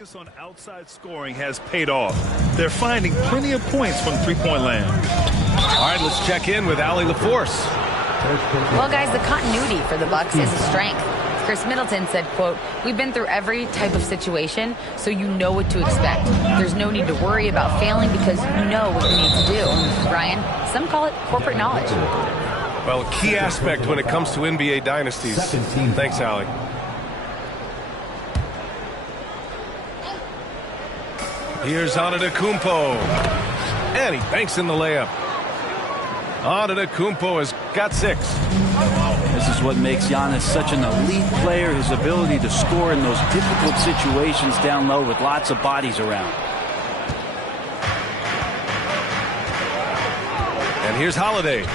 Focus on outside scoring has paid off. They're finding plenty of points from three-point land. All right, let's check in with Allie LaForce. Well, guys, the continuity for the Bucks is a strength. Chris Middleton said, quote, "We've been through every type of situation, so you know what to expect. There's no need to worry about failing because you know what you need to do." Brian, some call it corporate knowledge. Well, a key aspect when it comes to NBA dynasties. Thanks, Allie. Here's Antetokounmpo. And he banks in the layup. Antetokounmpo has got 6. This is what makes Giannis such an elite player, his ability to score in those difficult situations down low with lots of bodies around. And here's Holiday.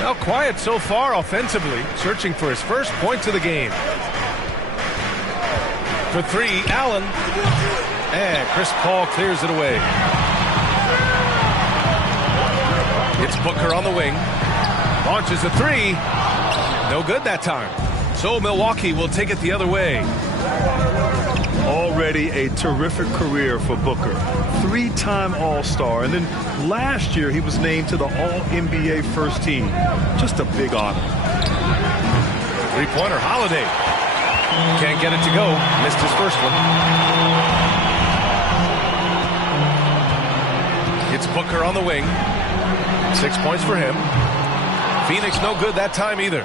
Now quiet so far offensively, searching for his first points of the game. For 3, Allen. And Chris Paul clears it away. It's Booker on the wing. Launches a 3. No good that time. So Milwaukee will take it the other way. Already a terrific career for Booker. 3-time All-Star. And then last year he was named to the All-NBA first team. Just a big honor. Three-pointer, Holiday. Can't get it to go. Missed his first one. It's Booker on the wing. 6 points for him. Phoenix no good that time either.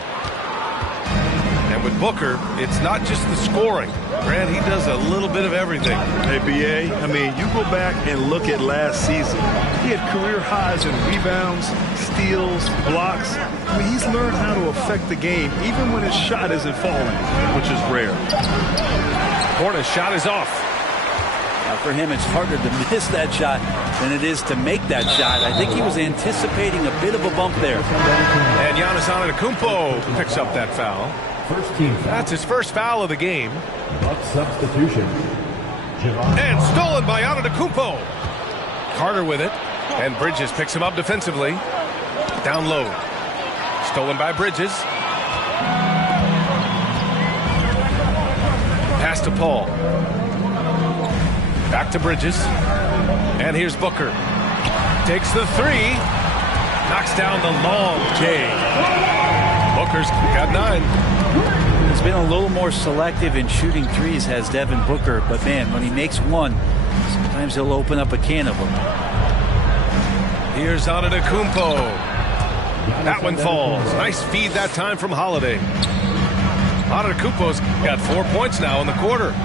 And with Booker, it's not just the scoring. Grant, he does a little bit of everything. Hey, B.A., I mean, you go back and look at last season. He had career highs in rebounds, steals, blocks. I mean, he's learned how to affect the game even when his shot isn't falling, which is rare. Hornets' shot is off. Now for him, it's harder to miss that shot than it is to make that shot. I think he was anticipating a bit of a bump there. And Giannis Antetokounmpo picks up that foul. First team foul. That's his first foul of the game. Bucks substitution. And stolen by Antetokounmpo. Carter with it. And Bridges picks him up defensively. Down low. Stolen by Bridges. Pass to Paul. Back to Bridges. And here's Booker. Takes the 3. Knocks down the long J. Booker's got 9. He's been a little more selective in shooting threes, has Devin Booker. But, man, when he makes one, sometimes he'll open up a can of them. Here's Antetokounmpo. That one falls. Nice feed that time from Holiday. Antetokounmpo's got 4 points now in the quarter.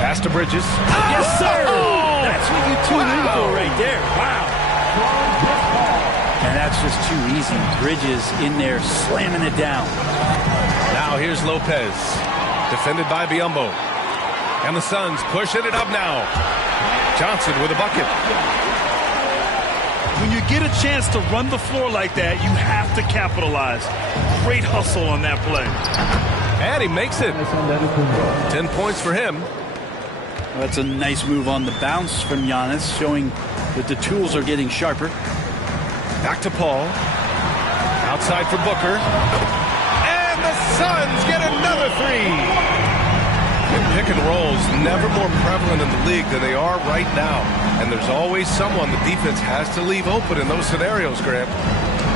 Pass to Bridges. Yes, sir! Oh! That's what you tune in for right there. Wow. And that's just too easy. Bridges in there slamming it down. Now here's Lopez. Defended by Biyombo. And the Suns pushing it up now. Johnson with a bucket. When you get a chance to run the floor like that, you have to capitalize. Great hustle on that play. And he makes it. 10 points for him. Well, that's a nice move on the bounce from Giannis, showing that the tools are getting sharper. Back to Paul. Outside for Booker. And the Suns get another 3. Pick and rolls never more prevalent in the league than they are right now. And there's always someone the defense has to leave open in those scenarios, Grant.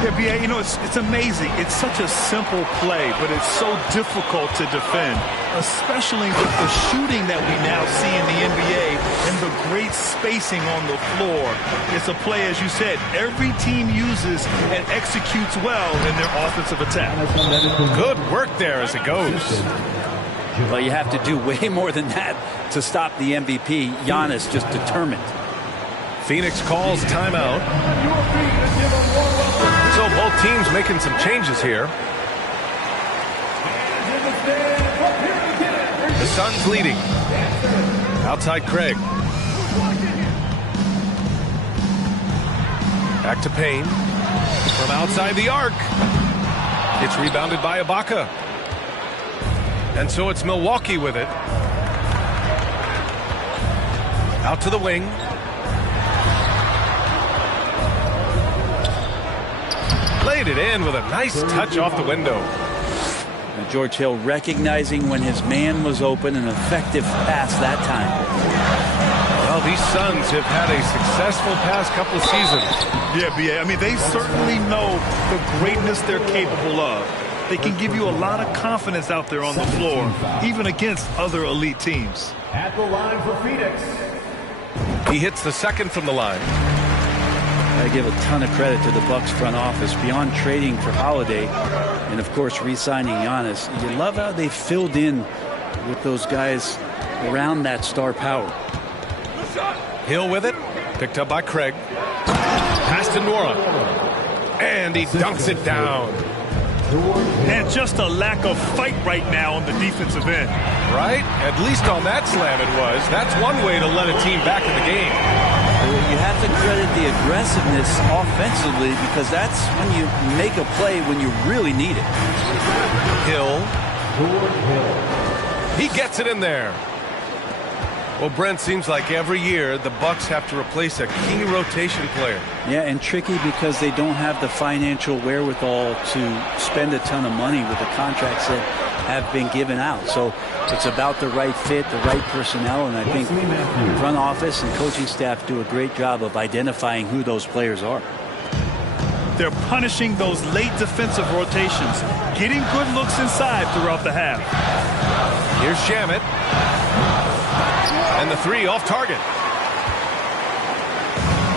Yeah, B.A., you know, it's amazing. It's such a simple play, but it's so difficult to defend, especially with the shooting that we now see in the NBA and the great spacing on the floor. It's a play, as you said, every team uses and executes well in their offensive attack. Good work there as it goes. Well, you have to do way more than that to stop the MVP. Giannis just determined. Phoenix calls timeout. So both teams making some changes here. The Suns leading. Outside Craig. Back to Payne. From outside the arc. It's rebounded by Ibaka. And so it's Milwaukee with it. Out to the wing. Laid it in with a nice touch off the window. George Hill recognizing when his man was open, an effective pass that time. Well, these Suns have had a successful past couple of seasons. Yeah, B.A. I mean, they certainly know the greatness they're capable of. They can give you a lot of confidence out there on the floor, even against other elite teams. At the line for Phoenix. He hits the second from the line. I give a ton of credit to the Bucks front office. Beyond trading for Holiday and, of course, re-signing Giannis, you love how they filled in with those guys around that star power. Hill with it. Picked up by Craig. Pass to Nora. And he dunks it down. And just a lack of fight right now on the defensive end. Right? At least on that slam it was. That's one way to let a team back in the game. You have to credit the aggressiveness offensively because that's when you make a play when you really need it. Hill. He gets it in there. Well, Brent, seems like every year the Bucks have to replace a key rotation player. Yeah, and tricky because they don't have the financial wherewithal to spend a ton of money with the contracts that have been given out. So it's about the right fit, the right personnel, and I think front office and coaching staff do a great job of identifying who those players are. They're punishing those late defensive rotations, getting good looks inside throughout the half. Here's Shamet. And the three off target.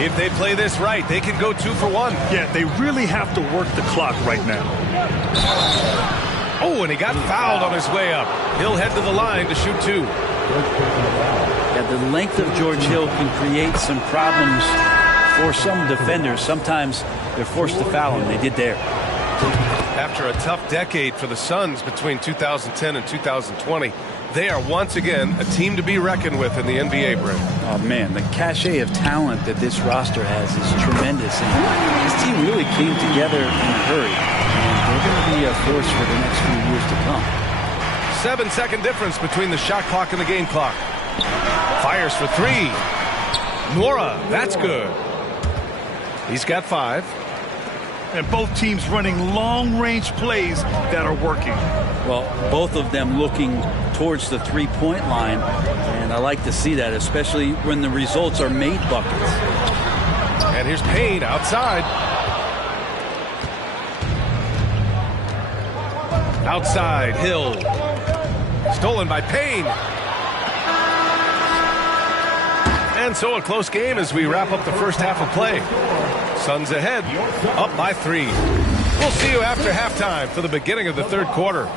If they play this right, they can go 2 for 1. Yeah, they really have to work the clock right now. Oh, and he got fouled on his way up. He'll head to the line to shoot 2. Yeah, the length of George Hill can create some problems for some defenders. Sometimes they're forced to foul him. They did there. After a tough decade for the Suns between 2010 and 2020, they are once again a team to be reckoned with in the NBA, Brent. Oh, man, the cachet of talent that this roster has is tremendous. And this team really came together in a hurry. And they're going to be a force for the next few years to come. 7-second difference between the shot clock and the game clock. Fires for 3. Nora, that's good. He's got 5. And both teams running long-range plays that are working. Well, both of them looking towards the three-point line, and I like to see that, especially when the results are made buckets. And here's Payne outside. Outside, Hill. Stolen by Payne. And so a close game as we wrap up the first half of play. Suns ahead, up by 3. We'll see you after halftime for the beginning of the third quarter.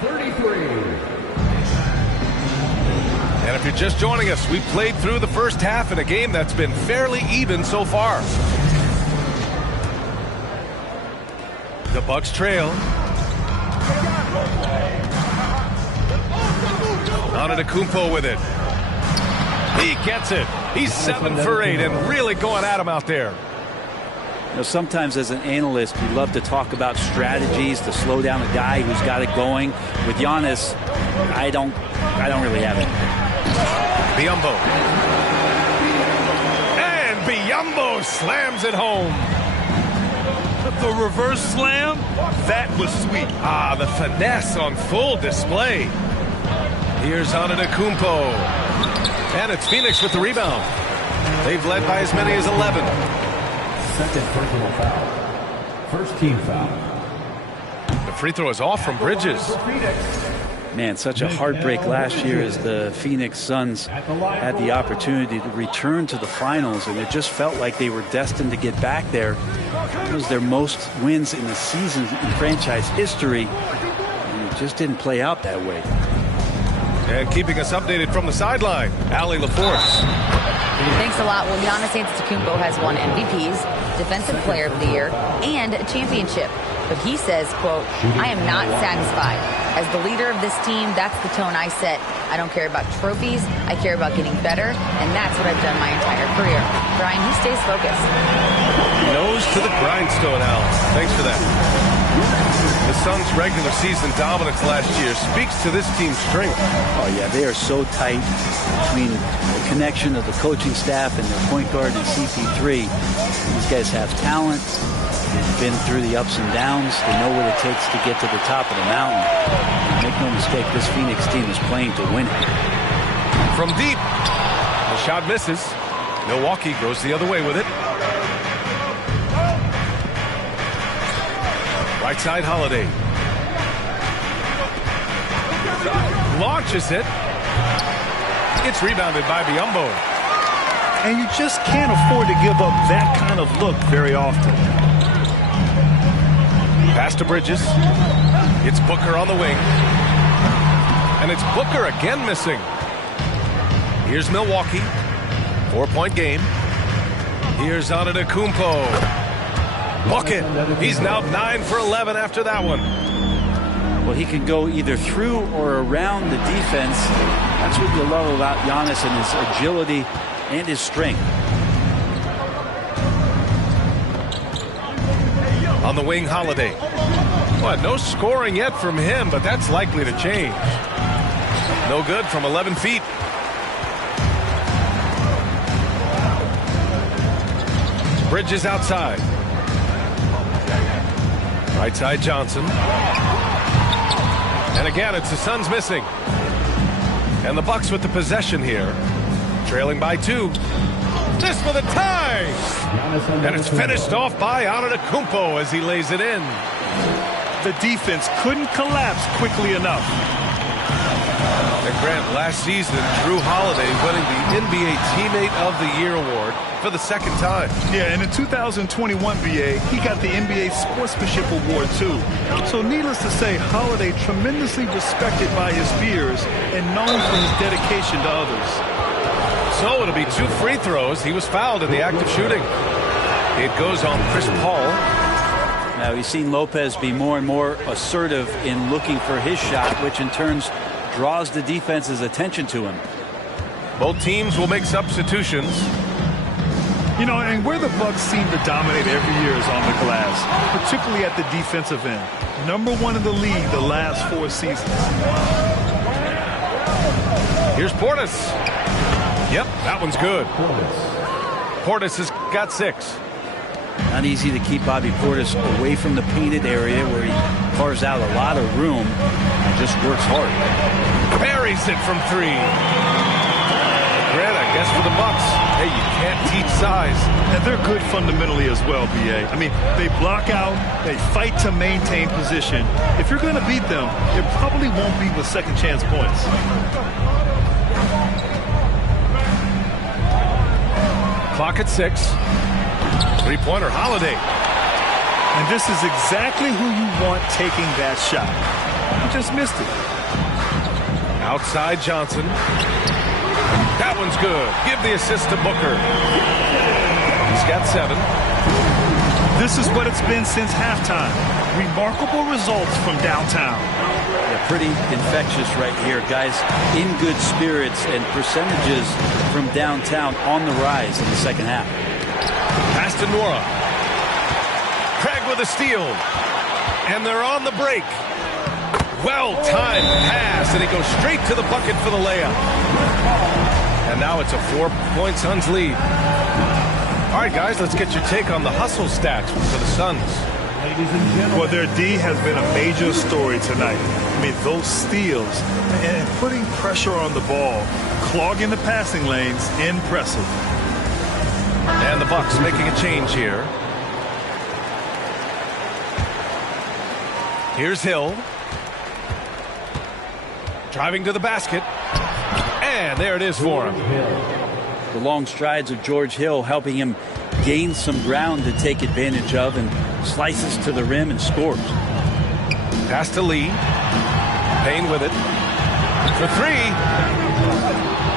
33. And if you're just joining us, we played through the first half in a game that's been fairly even so far. The Bucks trail. Antetokounmpo with it. He gets it. He's 7 for 8 and really going at him out there. You know, sometimes as an analyst, you love to talk about strategies to slow down a guy who's got it going. With Giannis, I don't really have it. Biyombo. And Biyombo slams it home. The reverse slam, that was sweet. Ah, the finesse on full display. Here's Antetokounmpo. And it's Phoenix with the rebound. They've led by as many as 11. Second personal foul. First team foul. The free throw is off from Bridges. Man, such a heartbreak last year as the Phoenix Suns had the opportunity to return to the finals, and it just felt like they were destined to get back there. It was their most wins in the season in franchise history, and it just didn't play out that way. And keeping us updated from the sideline, Allie LaForce. Thanks a lot. Well, Giannis Antetokounmpo has won MVPs, Defensive Player of the Year, and a championship. But he says, quote, I am not satisfied. As the leader of this team, that's the tone I set. I don't care about trophies. I care about getting better, and that's what I've done my entire career. Brian, he stays focused. Nose to the grindstone, Al. Thanks for that. The Suns' regular season dominance last year speaks to this team's strength. Oh, yeah, they are so tight between the connection of the coaching staff and their point guard and CP3. These guys have talent, They've been through the ups and downs. They know what it takes to get to the top of the mountain. And make no mistake, this Phoenix team is playing to win. From deep, the shot misses. Milwaukee goes the other way with it. Right side, Holiday. Launches it. It's rebounded by Biyombo. And you just can't afford to give up that kind of look very often. Pass to Bridges. It's Booker on the wing. And it's Booker again missing. Here's Milwaukee. 4-point game. Here's Antetokounmpo. Bucket. He's now 9 for 11 after that one. Well, he can go either through or around the defense. That's what you love about Giannis and his agility and his strength. On the wing, Holiday. Well, no scoring yet from him, but that's likely to change. No good from 11 feet. Bridges outside. Right side, Johnson. And again, it's the Suns missing. And the Bucks with the possession here. Trailing by 2. This for the tie! And it's finished off by Antetokounmpo as he lays it in. The defense couldn't collapse quickly enough. And Grant, last season, Drew Holiday winning the NBA Teammate of the Year award for the second time. Yeah, and in 2021, BA, he got the NBA Sportsmanship Award, too. So needless to say, Holiday tremendously respected by his peers and known for his dedication to others. So it'll be 2 free throws. He was fouled in the act of shooting. It goes on Chris Paul. Now, we've seen Lopez be more and more assertive in looking for his shot, which in turn draws the defense's attention to him. Both teams will make substitutions. You know, and where the Bucks seem to dominate every year is on the glass, particularly at the defensive end. #1 in the league the last 4 seasons. Here's Portis. Yep, that one's good. Portis has got 6. Not easy to keep Bobby Portis away from the painted area where he carves out a lot of room and just works hard. Buries it from 3. Grant, I guess for the Bucks, hey, you can't teach size. And they're good fundamentally as well, BA. I mean, they block out, they fight to maintain position. If you're going to beat them, it probably won't be with second chance points. Clock at 6. 3-pointer, Holiday. And this is exactly who you want taking that shot. He just missed it. Outside Johnson. That one's good. Give the assist to Booker. He's got 7. This is what it's been since halftime. Remarkable results from downtown. Yeah, pretty infectious right here. Guys in good spirits and percentages from downtown on the rise in the second half. Pass to Nora. Craig with a steal. And they're on the break. Well-timed pass, and he goes straight to the bucket for the layup. And now it's a 4-point Suns lead. All right, guys, let's get your take on the hustle stats for the Suns. Well, their D has been a major story tonight. I mean, those steals and putting pressure on the ball, clogging the passing lanes, impressive. And the Bucks making a change here. Here's Hill. Driving to the basket. And there it is for him. The long strides of George Hill helping him gain some ground to take advantage of, and slices to the rim and scores. Pass to Lee. Payne with it. For 3.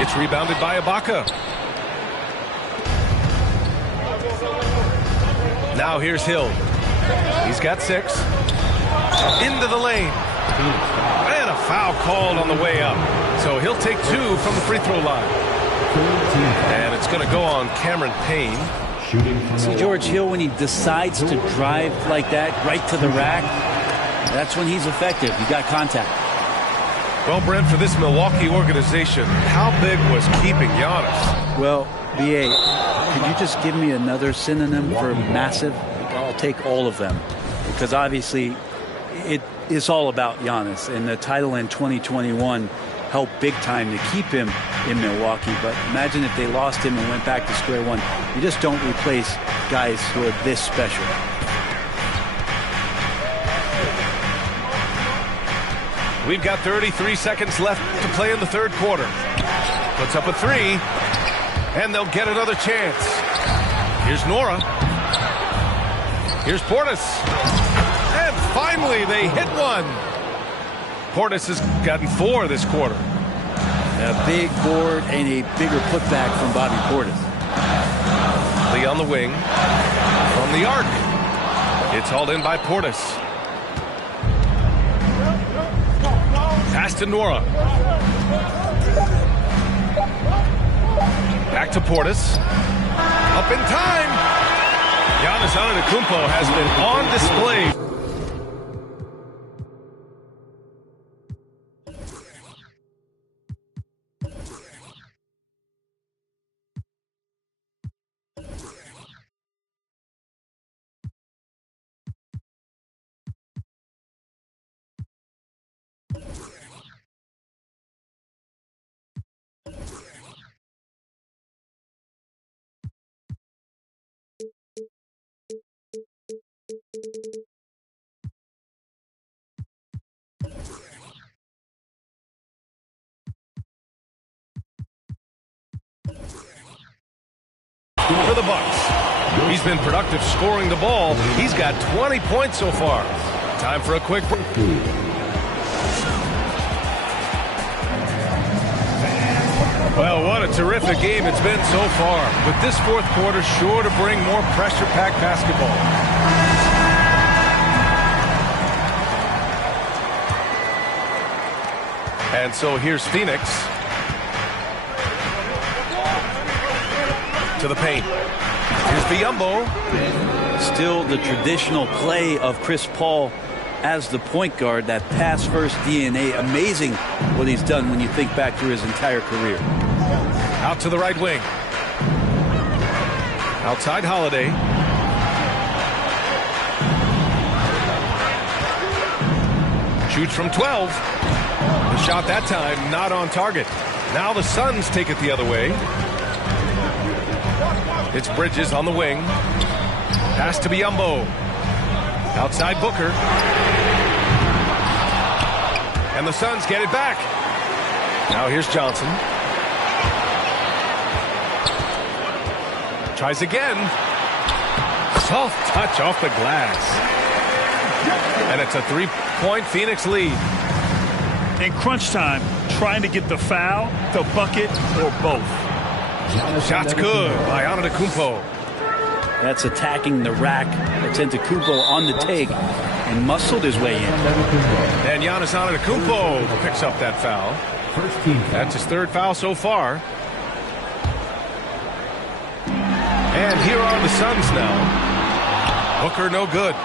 It's rebounded by Ibaka. Now here's Hill. He's got 6. Into the lane. And a foul called on the way up. So he'll take 2 from the free throw line. And it's going to go on Cameron Payne. See George Hill, when he decides to drive like that right to the rack, that's when he's effective. He got contact. Well, Brent, for this Milwaukee organization, how big was keeping Giannis? Well, BA, could you just give me another synonym for massive? take all of them because obviously it is all about Giannis, and the title in 2021 helped big time to keep him in Milwaukee. But imagine if they lost him and went back to square one. You just don't replace guys who are this special. We've got 33 seconds left to play in the third quarter. Puts up a three, and they'll get another chance. Here's Nora. Here's Portis. And finally, they hit one. Portis has gotten 4 this quarter. A big board and a bigger putback from Bobby Portis. Lee on the wing. From the arc. It's hauled in by Portis. Pass to Nora. Back to Portis. Up in time. Giannis Antetokounmpo has been on display. For the Bucks. He's been productive scoring the ball. He's got 20 points so far. Time for a quick break. Well, what a terrific game it's been so far. With this fourth quarter sure to bring more pressure-packed basketball. And so here's Phoenix. To the paint. Here's Biyombo. Still the traditional play of Chris Paul as the point guard, that pass-first DNA. Amazing what he's done when you think back through his entire career. Out to the right wing. Outside Holiday. Shoots from 12. The shot that time not on target. Now the Suns take it the other way. It's Bridges on the wing. Pass to Biyombo. Outside Booker. And the Suns get it back. Now here's Johnson. Tries again. Soft touch off the glass. And it's a 3-point Phoenix lead. In crunch time, trying to get the foul, the bucket, or both. Shot's good by Antetokounmpo. That's attacking the rack. It's Antetokounmpo on the take and muscled his way in. And Giannis Antetokounmpo picks up that foul. That's his third foul so far. And here are the Suns now. Booker no good.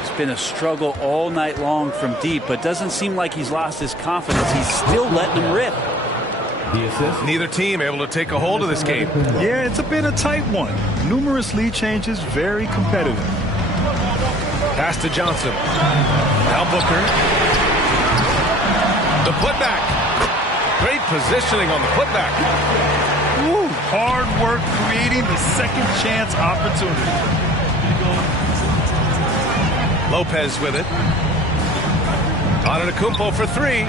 It's been a struggle all night long from deep, but doesn't seem like he's lost his confidence. He's still letting them rip. Neither team able to take a hold of this game. Yeah, it's been a tight one. Numerous lead changes, very competitive. Pass to Johnson. Now Booker. The putback. Great positioning on the putback. Woo, hard work creating the second chance opportunity. Lopez with it. Antetokounmpo for 3.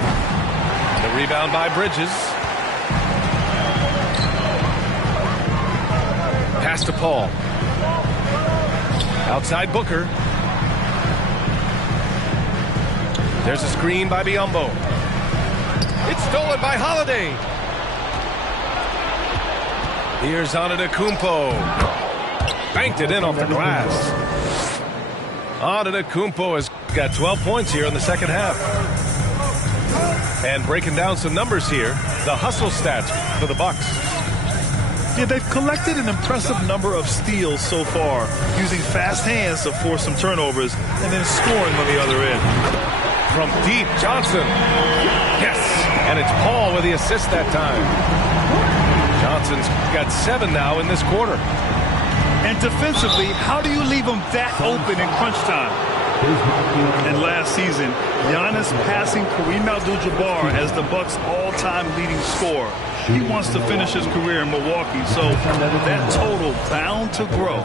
The rebound by Bridges. Pass to Paul. Outside Booker. There's a screen by Biyombo. It's stolen by Holiday. Here's Antetokounmpo. Banked it in off the glass. Antetokounmpo has got 12 points here in the second half. And breaking down some numbers here, the hustle stats for the Bucks. Yeah, they've collected an impressive number of steals so far, using fast hands to force some turnovers and then scoring on the other end. From deep, Johnson. Yes, and it's Paul with the assist that time. Johnson's got 7 now in this quarter. And defensively, how do you leave them that open in crunch time? And last season, Giannis passing Kareem Abdul-Jabbar as the Bucks' all-time leading scorer. He wants to finish his career in Milwaukee, so that total bound to grow.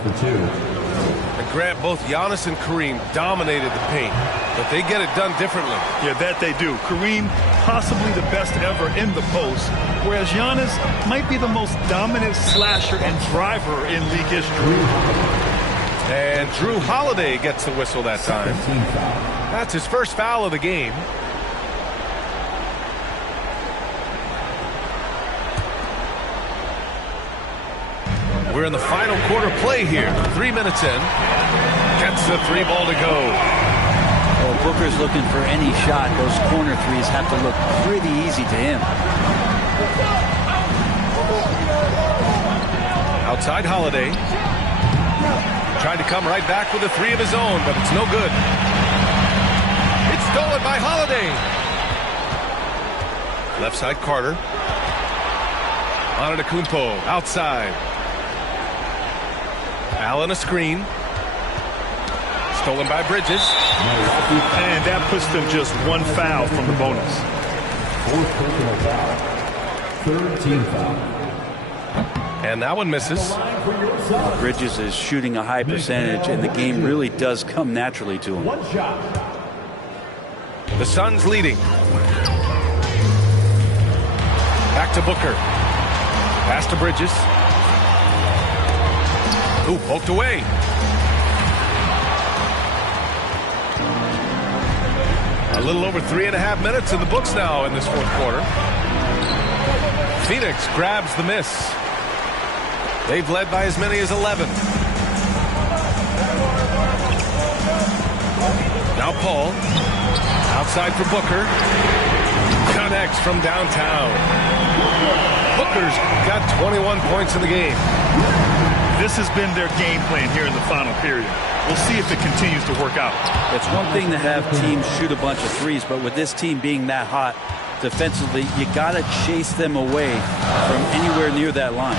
And Grant, both Giannis and Kareem dominated the paint, but they get it done differently. Yeah, that they do. Kareem, possibly the best ever in the post, whereas Giannis might be the most dominant slasher and driver in league history. And Drew Holiday gets the whistle that time. That's his first foul of the game. We're in the final quarter play here. 3 minutes in. Gets the 3 ball to go. Well, Booker's looking for any shot. Those corner threes have to look pretty easy to him. Outside Holiday. Tried to come right back with a 3 of his own, but it's no good. It's stolen by Holiday. Left side Carter. Antetokounmpo outside. Allen a screen. Stolen by Bridges. And that puts them just 1 foul from the bonus. 4th personal foul. 3rd team foul. And that one misses. Bridges is shooting a high percentage, and the game really does come naturally to him. 1 shot. The Suns leading. Back to Booker. Pass to Bridges. Ooh, poked away. A little over 3.5 minutes in the books now in this 4th quarter. Phoenix grabs the miss. They've led by as many as 11. Now Paul. Outside for Booker. Connects from downtown. Booker's got 21 points in the game. This has been their game plan here in the final period. We'll see if it continues to work out. It's one thing to have teams shoot a bunch of threes, but with this team being that hot defensively, you got to chase them away from anywhere near that line.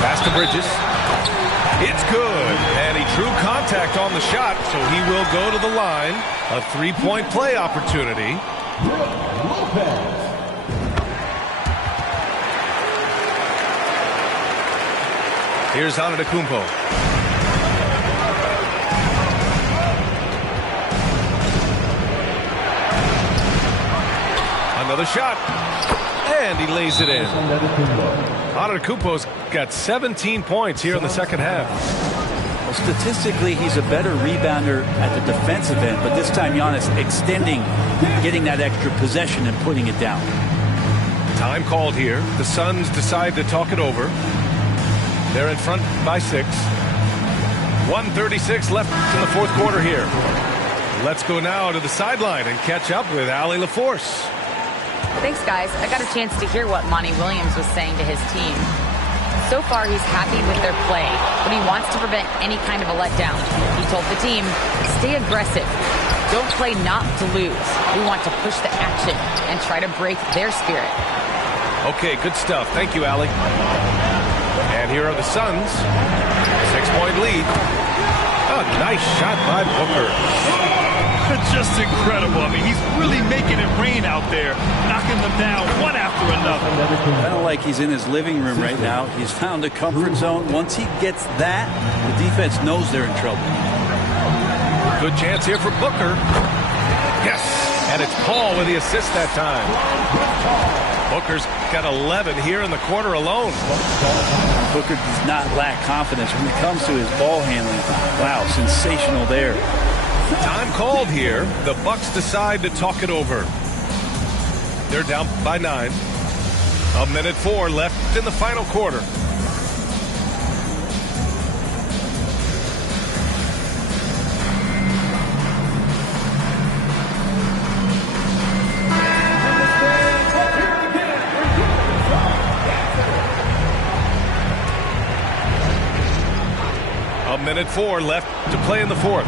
Pass to Bridges. It's good. And he drew contact on the shot, so he will go to the line. A 3-point play opportunity. Lopez. Here's Antetokounmpo. Another shot. And he lays it in. Antetokounmpo's got 17 points here in the second half. Well, statistically, he's a better rebounder at the defensive end, but this time Giannis extending, getting that extra possession and putting it down. Time called here. The Suns decide to talk it over. They're in front by 6. 1:36 left in the 4th quarter here. Let's go now to the sideline and catch up with Allie LaForce. Thanks, guys. I got a chance to hear what Monty Williams was saying to his team. So far, he's happy with their play, but he wants to prevent any kind of a letdown. He told the team, stay aggressive. Don't play not to lose. We want to push the action and try to break their spirit. Okay, good stuff. Thank you, Allie. And here are the Suns. 6-point lead. Oh, nice shot by Booker. Just incredible. I mean, he's really making it rain out there, knocking them down one after another. Kind of like he's in his living room right now. He's found a comfort zone. Once he gets that, the defense knows they're in trouble. Good chance here for Booker. Yes, and it's Paul with the assist that time. Booker's got 11 here in the quarter alone. Booker does not lack confidence when it comes to his ball handling. Wow, sensational there. Time called here. The Bucks decide to talk it over. They're down by 9. 1:04 left in the final quarter. A minute 4 left to play in the 4th.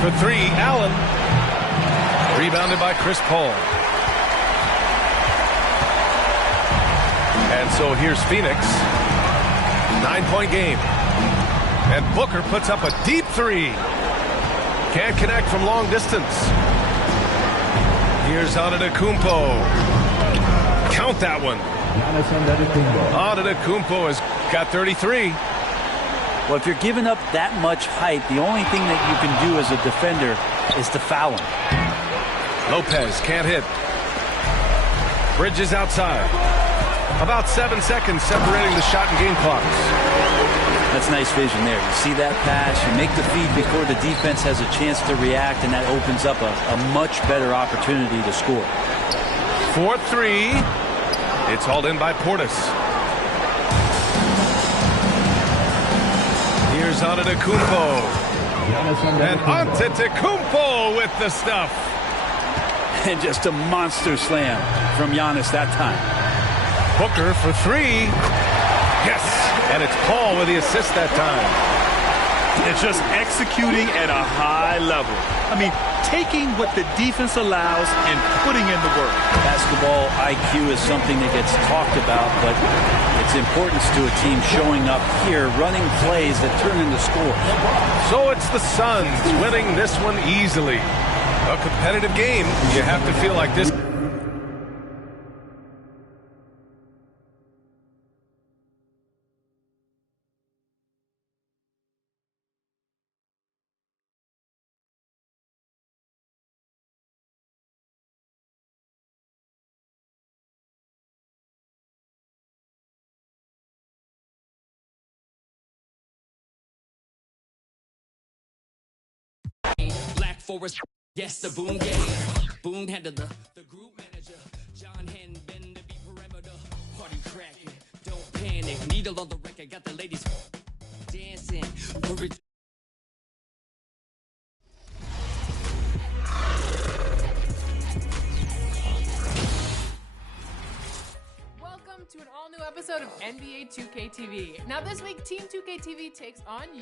For 3, Allen. Rebounded by Chris Paul. And so here's Phoenix. 9-point game. And Booker puts up a deep three. Can't connect from long distance. Here's Antetokounmpo. Count that one. Antetokounmpo has got 33. Well, if you're giving up that much height, the only thing that you can do as a defender is to foul him. Lopez can't hit. Bridges outside. About 7 seconds separating the shot and game clocks. That's nice vision there. You see that pass, you make the feed before the defense has a chance to react, and that opens up a much better opportunity to score. 4-3. It's hauled in by Portis. Here's Antetokounmpo. And Antetokounmpo with the stuff. And just a monster slam from Giannis that time. Booker for three. Yes. And it's Paul with the assist that time. It's just executing at a high level. I mean, taking what the defense allows and putting in the work. Basketball IQ is something that gets talked about, but its importance to a team showing up here, running plays that turn into scores. So it's the Suns winning this one easily. A competitive game. You have to feel like this. Black Forest, yes, the Boone game. Boone handled the group manager. John Hen, bend to be perimeter. Party cracking, don't panic. Needle on the record, got the ladies dancing. Welcome to an all-new episode of NBA 2K TV. Now this week, Team 2K TV takes on you.